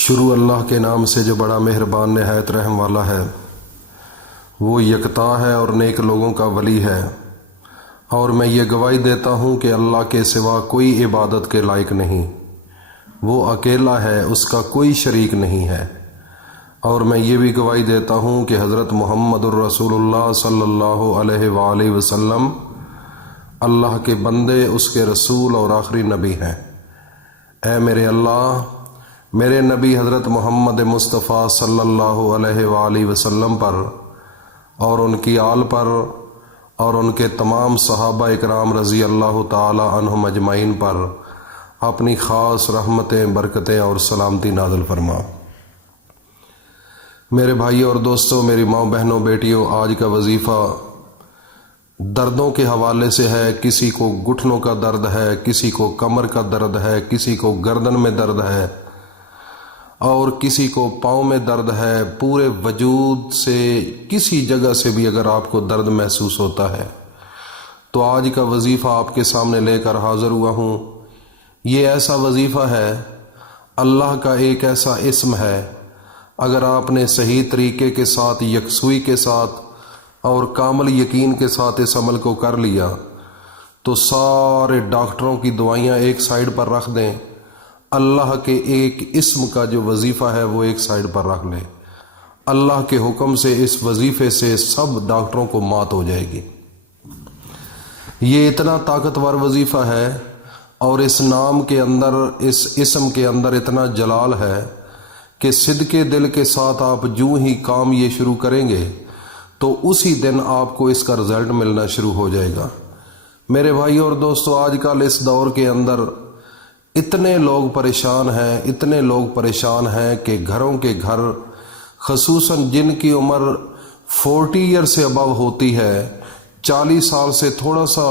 شروع اللہ کے نام سے جو بڑا مہربان نہایت رحم والا ہے۔ وہ یکتا ہے اور نیک لوگوں کا ولی ہے، اور میں یہ گواہی دیتا ہوں کہ اللہ کے سوا کوئی عبادت کے لائق نہیں، وہ اکیلا ہے، اس کا کوئی شریک نہیں ہے۔ اور میں یہ بھی گواہی دیتا ہوں کہ حضرت محمد الرسول اللہ صلی اللہ علیہ وآلہ وسلم اللہ کے بندے، اس کے رسول اور آخری نبی ہیں۔ اے میرے اللہ، میرے نبی حضرت محمد مصطفیٰ صلی اللہ علیہ وآلہ وسلم پر اور ان کی آل پر اور ان کے تمام صحابہ اکرام رضی اللہ تعالی عنہم اجمعین پر اپنی خاص رحمتیں، برکتیں اور سلامتی نازل فرما۔ میرے بھائیوں اور دوستوں، میری ماں، بہنوں، بیٹیوں، آج کا وظیفہ دردوں کے حوالے سے ہے۔ کسی کو گھٹنوں کا درد ہے، کسی کو کمر کا درد ہے، کسی کو گردن میں درد ہے، اور کسی کو پاؤں میں درد ہے۔ پورے وجود سے کسی جگہ سے بھی اگر آپ کو درد محسوس ہوتا ہے تو آج کا وظیفہ آپ کے سامنے لے کر حاضر ہوا ہوں۔ یہ ایسا وظیفہ ہے، اللہ کا ایک ایسا اسم ہے، اگر آپ نے صحیح طریقے کے ساتھ، یکسوئی کے ساتھ اور کامل یقین کے ساتھ اس عمل کو کر لیا تو سارے ڈاکٹروں کی دوائیاں ایک سائیڈ پر رکھ دیں، اللہ کے ایک اسم کا جو وظیفہ ہے وہ ایک سائیڈ پر رکھ لیں۔ اللہ کے حکم سے اس وظیفے سے سب ڈاکٹروں کو مات ہو جائے گی۔ یہ اتنا طاقتور وظیفہ ہے، اور اس نام کے اندر، اس اسم کے اندر اتنا جلال ہے کہ صدقے دل کے ساتھ آپ جو ہی کام یہ شروع کریں گے تو اسی دن آپ کو اس کا رزلٹ ملنا شروع ہو جائے گا۔ میرے بھائیوں اور دوستوں، آج کل اس دور کے اندر اتنے لوگ پریشان ہیں، اتنے لوگ پریشان ہیں کہ گھروں کے گھر، خصوصاً جن کی عمر 40 ایئر سے ابو ہوتی ہے، 40 سال سے تھوڑا سا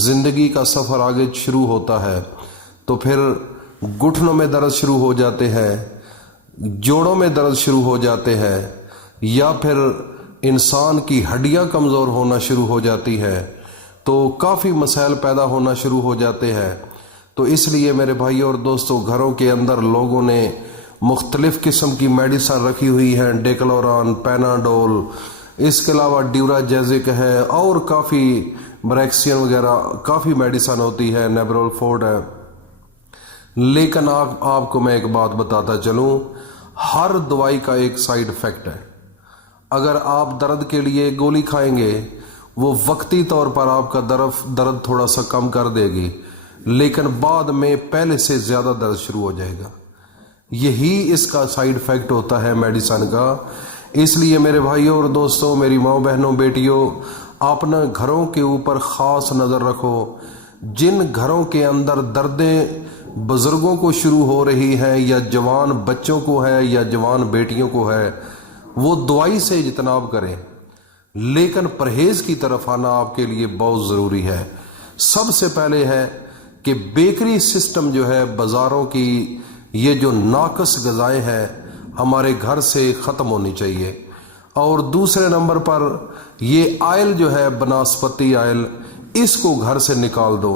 زندگی کا سفر آگے شروع ہوتا ہے تو پھر گھٹنوں میں درد شروع ہو جاتے ہیں، جوڑوں میں درد شروع ہو جاتے ہیں، یا پھر انسان کی ہڈیاں کمزور ہونا شروع ہو جاتی ہے، تو کافی مسائل پیدا ہونا شروع ہو جاتے ہیں۔ تو اس لیے میرے بھائیوں اور دوستوں، گھروں کے اندر لوگوں نے مختلف قسم کی میڈیسن رکھی ہوئی ہیں، ڈیکلوران، پیناڈول، اس کے علاوہ ڈیوراجیزک ہے، اور کافی بریکسین وغیرہ کافی میڈیسن ہوتی ہے، نیبرول فورڈ ہے۔ لیکن آپ کو میں ایک بات بتاتا چلوں، ہر دوائی کا ایک سائیڈ افیکٹ ہے۔ اگر آپ درد کے لیے گولی کھائیں گے، وہ وقتی طور پر آپ کا درد تھوڑا سا کم کر دے گی، لیکن بعد میں پہلے سے زیادہ درد شروع ہو جائے گا۔ یہی اس کا سائیڈ افیکٹ ہوتا ہے میڈیسن کا۔ اس لیے میرے بھائیوں اور دوستوں، میری ماں، بہنوں، بیٹیوں، اپنا گھروں کے اوپر خاص نظر رکھو۔ جن گھروں کے اندر دردیں بزرگوں کو شروع ہو رہی ہیں، یا جوان بچوں کو ہے، یا جوان بیٹیوں کو ہے، وہ دوائی سے اجتناب کریں، لیکن پرہیز کی طرف آنا آپ کے لیے بہت ضروری ہے۔ سب سے پہلے ہے کہ بیکری سسٹم جو ہے، بازاروں کی یہ جو ناقص غذائیں ہیں، ہمارے گھر سے ختم ہونی چاہیے۔ اور دوسرے نمبر پر یہ آئل جو ہے، بناسپتی آئل، اس کو گھر سے نکال دو۔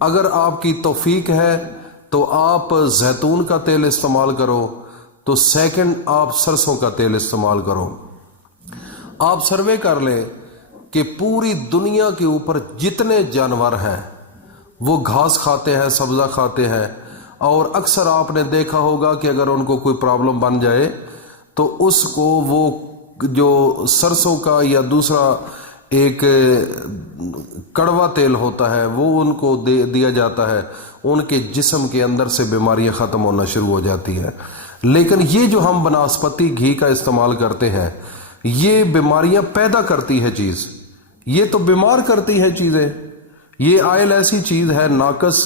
اگر آپ کی توفیق ہے تو آپ زیتون کا تیل استعمال کرو، تو سیکنڈ آپ سرسوں کا تیل استعمال کرو۔ آپ سروے کر لیں کہ پوری دنیا کے اوپر جتنے جانور ہیں وہ گھاس کھاتے ہیں، سبزہ کھاتے ہیں، اور اکثر آپ نے دیکھا ہوگا کہ اگر ان کو کوئی پرابلم بن جائے تو اس کو وہ جو سرسوں کا یا دوسرا ایک کڑوا تیل ہوتا ہے وہ ان کو دیا جاتا ہے، ان کے جسم کے اندر سے بیماریاں ختم ہونا شروع ہو جاتی ہیں۔ لیکن یہ جو ہم بناسپتی گھی کا استعمال کرتے ہیں، یہ بیماریاں پیدا کرتی ہے چیز، یہ تو بیمار کرتی ہے چیزیں۔ یہ آئل ایسی چیز ہے ناقص،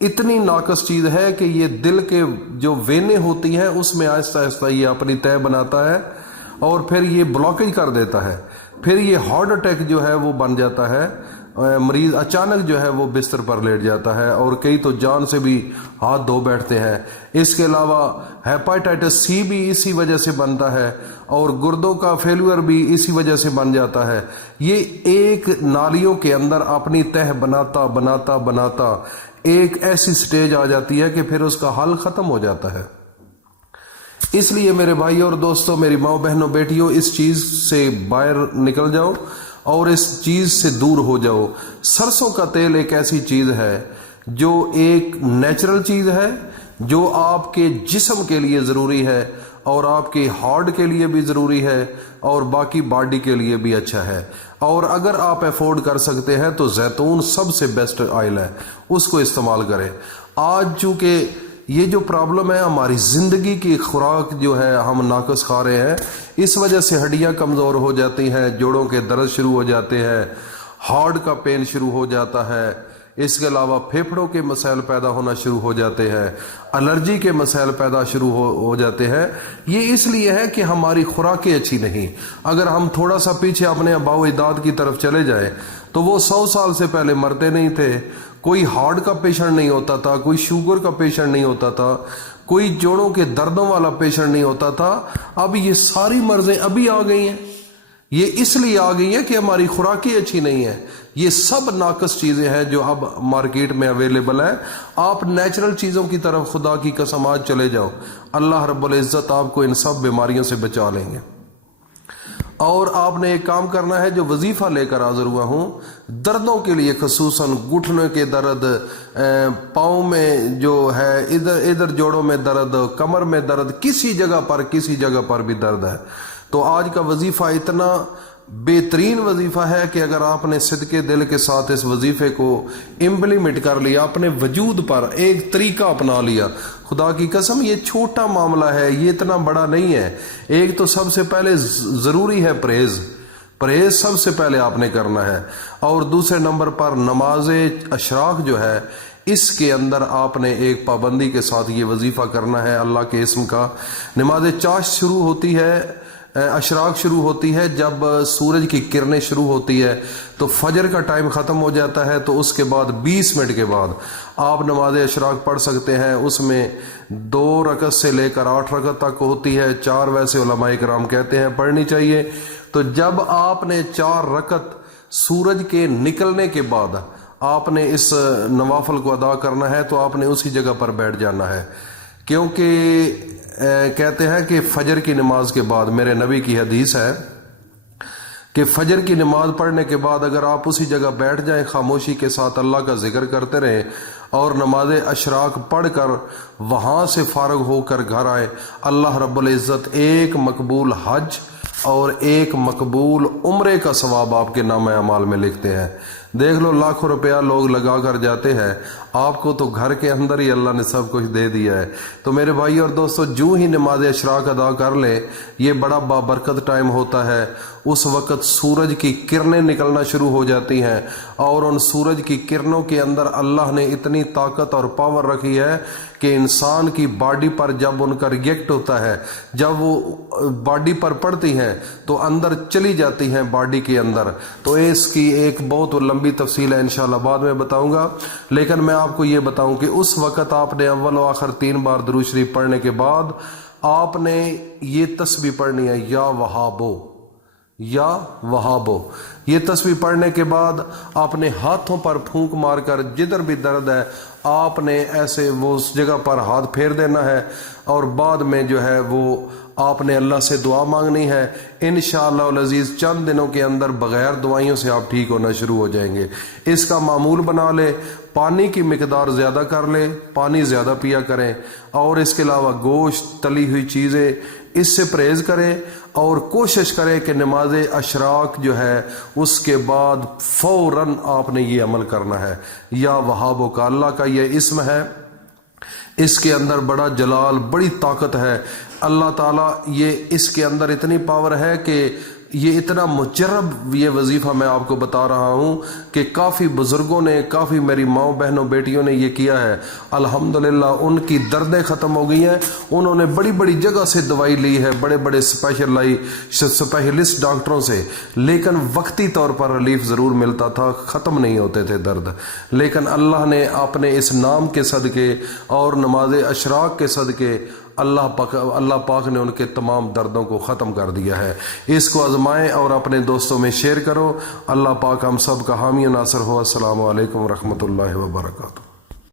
اتنی ناقص چیز ہے کہ یہ دل کے جو وینے ہوتی ہیں اس میں آہستہ آہستہ یہ اپنی تہ بناتا ہے، اور پھر یہ بلاکیج کر دیتا ہے، پھر یہ ہارٹ اٹیک جو ہے وہ بن جاتا ہے، مریض اچانک جو ہے وہ بستر پر لیٹ جاتا ہے، اور کئی تو جان سے بھی ہاتھ دھو بیٹھتے ہیں۔ اس کے علاوہ ہیپاٹائٹس سی بھی اسی وجہ سے بنتا ہے، اور گردوں کا فیلور بھی اسی وجہ سے بن جاتا ہے۔ یہ ایک نالیوں کے اندر اپنی تہ بناتا بناتا بناتا ایک ایسی سٹیج آ جاتی ہے کہ پھر اس کا حل ختم ہو جاتا ہے۔ اس لیے میرے بھائی اور دوستوں، میری ماں بہنوں بیٹیوں، اس چیز سے باہر نکل جاؤ اور اس چیز سے دور ہو جاؤ۔ سرسوں کا تیل ایک ایسی چیز ہے جو ایک نیچرل چیز ہے، جو آپ کے جسم کے لیے ضروری ہے اور آپ کے ہارٹ کے لیے بھی ضروری ہے اور باقی باڈی کے لیے بھی اچھا ہے۔ اور اگر آپ افورڈ کر سکتے ہیں تو زیتون سب سے بیسٹ آئل ہے، اس کو استعمال کریں۔ آج چونکہ یہ جو پرابلم ہے، ہماری زندگی کی خوراک جو ہے ہم ناقص کھا رہے ہیں، اس وجہ سے ہڈیاں کمزور ہو جاتی ہیں، جوڑوں کے درد شروع ہو جاتے ہیں، ہارٹ کا پین شروع ہو جاتا ہے، اس کے علاوہ پھیپھڑوں کے مسائل پیدا ہونا شروع ہو جاتے ہیں، الرجی کے مسائل پیدا شروع ہو جاتے ہیں۔ یہ اس لیے ہے کہ ہماری خوراکیں اچھی نہیں۔ اگر ہم تھوڑا سا پیچھے اپنے آباء و اجداد کی طرف چلے جائیں تو وہ 100 سال سے پہلے مرتے نہیں تھے، کوئی ہارٹ کا پیشنٹ نہیں ہوتا تھا، کوئی شوگر کا پیشنٹ نہیں ہوتا تھا، کوئی جوڑوں کے دردوں والا پیشنٹ نہیں ہوتا تھا۔ اب یہ ساری مرضیں ابھی آ گئی ہیں۔ یہ اس لیے آ گئی ہیں کہ ہماری خوراکیں اچھی نہیں ہیں۔ یہ سب ناقص چیزیں ہیں جو اب مارکیٹ میں اویلیبل ہیں۔ آپ نیچرل چیزوں کی طرف خدا کی قسم آج چلے جاؤ، اللہ رب العزت آپ کو ان سب بیماریوں سے بچا لیں گے۔ اور آپ نے ایک کام کرنا ہے جو وظیفہ لے کر حاضر ہوا ہوں، دردوں کے لیے، خصوصاً گھٹنے کے درد، پاؤں میں جو ہے ادھر جوڑوں میں درد، کمر میں درد، کسی جگہ پر بھی درد ہے، تو آج کا وظیفہ اتنا بہترین وظیفہ ہے کہ اگر آپ نے صدقے دل کے ساتھ اس وظیفے کو امپلیمنٹ کر لیا، اپنے وجود پر ایک طریقہ اپنا لیا، خدا کی قسم یہ چھوٹا معاملہ ہے، یہ اتنا بڑا نہیں ہے۔ ایک تو سب سے پہلے ضروری ہے پرہیز سب سے پہلے آپ نے کرنا ہے، اور دوسرے نمبر پر نماز اشراق جو ہے، اس کے اندر آپ نے ایک پابندی کے ساتھ یہ وظیفہ کرنا ہے اللہ کے اسم کا۔ نماز چاشت شروع ہوتی ہے، اشراق شروع ہوتی ہے جب سورج کی کرنیں شروع ہوتی ہے، تو فجر کا ٹائم ختم ہو جاتا ہے، تو اس کے بعد 20 منٹ کے بعد آپ نماز اشراق پڑھ سکتے ہیں۔ اس میں 2 رکعت سے لے کر 8 رکعت تک ہوتی ہے، 4 ویسے علماء کرام کہتے ہیں پڑھنی چاہیے۔ تو جب آپ نے 4 رکعت سورج کے نکلنے کے بعد آپ نے اس نوافل کو ادا کرنا ہے، تو آپ نے اسی جگہ پر بیٹھ جانا ہے، کیونکہ کہتے ہیں کہ فجر کی نماز کے بعد، میرے نبی کی حدیث ہے کہ فجر کی نماز پڑھنے کے بعد اگر آپ اسی جگہ بیٹھ جائیں، خاموشی کے ساتھ اللہ کا ذکر کرتے رہیں اور نماز اشراق پڑھ کر وہاں سے فارغ ہو کر گھر آئیں، اللہ رب العزت ایک مقبول حج اور ایک مقبول عمرے کا ثواب آپ کے نامہ اعمال میں لکھتے ہیں۔ دیکھ لو، لاکھوں روپیہ لوگ لگا کر جاتے ہیں، آپ کو تو گھر کے اندر ہی اللہ نے سب کچھ دے دیا ہے۔ تو میرے بھائی اور دوستو، جو ہی نماز اشراق ادا کر لیں، یہ بڑا بابرکت ٹائم ہوتا ہے۔ اس وقت سورج کی کرنیں نکلنا شروع ہو جاتی ہیں، اور ان سورج کی کرنوں کے اندر اللہ نے اتنی طاقت اور پاور رکھی ہے کہ انسان کی باڈی پر جب ان کا ریئیکٹ ہوتا ہے، جب وہ باڈی پر پڑتی ہیں تو اندر چلی جاتی ہیں باڈی کے اندر۔ تو اس کی ایک بہت لمبی تفصیل ہے، انشاءاللہ بعد میں بتاؤں گا، لیکن میں آپ کو یہ بتاؤں کہ اس وقت آپ نے اول و آخر 3 بار درود شریف پڑھنے کے بعد آپ نے یہ تسبیح پڑھنی ہے، یا وہابو یا وہابو۔ یہ تسبیح پڑھنے کے بعد آپ نے ہاتھوں پر پھونک مار کر جدھر بھی درد ہے آپ نے ایسے وہ اس جگہ پر ہاتھ پھیر دینا ہے، اور بعد میں جو ہے وہ آپ نے اللہ سے دعا مانگنی ہے۔ انشاءاللہ العزیز چند دنوں کے اندر بغیر دوائیوں سے آپ ٹھیک ہونا شروع ہو جائیں گے۔ اس کا معمول بنا لے، پانی کی مقدار زیادہ کر لے، پانی زیادہ پیا کریں، اور اس کے علاوہ گوشت، تلی ہوئی چیزیں، اس سے پرہیز کریں، اور کوشش کریں کہ نماز اشراق جو ہے اس کے بعد فوراً آپ نے یہ عمل کرنا ہے۔ یا وہابو کا اللہ کا یہ اسم ہے، اس کے اندر بڑا جلال، بڑی طاقت ہے۔ اللہ تعالیٰ یہ اس کے اندر اتنی پاور ہے کہ یہ اتنا مجرب یہ وظیفہ میں آپ کو بتا رہا ہوں کہ کافی بزرگوں نے، کافی میری ماؤں بہنوں بیٹیوں نے یہ کیا ہے، الحمدللہ ان کی دردیں ختم ہو گئی ہیں۔ انہوں نے بڑی بڑی جگہ سے دوائی لی ہے، بڑے بڑے اسپیشلسٹ ڈاکٹروں سے، لیکن وقتی طور پر ریلیف ضرور ملتا تھا، ختم نہیں ہوتے تھے درد۔ لیکن اللہ نے اپنے اس نام کے صدقے اور نماز اشراق کے صدقے اللہ پاک نے ان کے تمام دردوں کو ختم کر دیا ہے۔ اس کو آزمائیں اور اپنے دوستوں میں شیئر کرو۔ اللہ پاک ہم سب کا حامی و ناصر ہو۔ السلام علیکم ورحمۃ اللہ وبرکاتہ۔